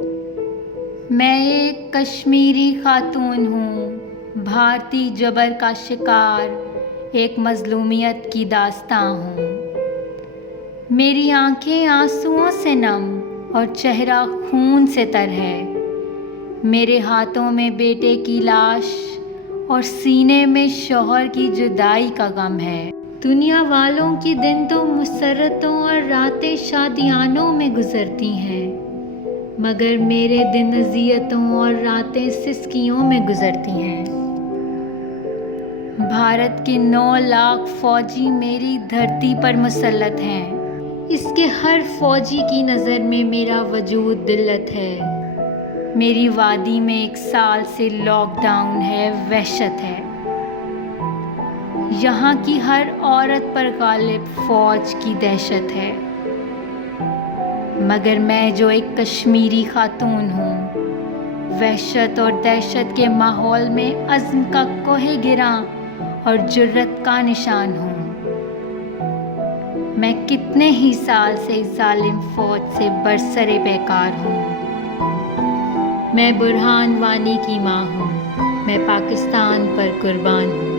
मैं एक कश्मीरी खातून हूँ, भारतीय जबर का शिकार, एक मज़लूमियत की दास्तां हूँ। मेरी आंखें आंसुओं से नम और चेहरा खून से तर है। मेरे हाथों में बेटे की लाश और सीने में शौहर की जुदाई का गम है। दुनिया वालों की दिन तो मुसर्रतों और रातें शादियानों में गुजरती हैं, मगर मेरे दिन अज़ियतों और रातें सिसकियों में गुजरती हैं। भारत के 9 लाख फौजी मेरी धरती पर मुसल्लत हैं। इसके हर फौजी की नज़र में मेरा वजूद दिल्लत है। मेरी वादी में 1 साल से लॉकडाउन है, वहशत है। यहाँ की हर औरत पर गालिब फौज की दहशत है। मगर मैं जो एक कश्मीरी खातून हूँ, वहशत और दहशत के माहौल में अज़्म का कोहे गिरां और जुर्रत का निशान हूँ। मैं कितने ही साल से जालिम फौज से बरसरे बेकार हूँ। मैं बुरहान वानी की माँ हूँ, मैं पाकिस्तान पर कुर्बान हूँ।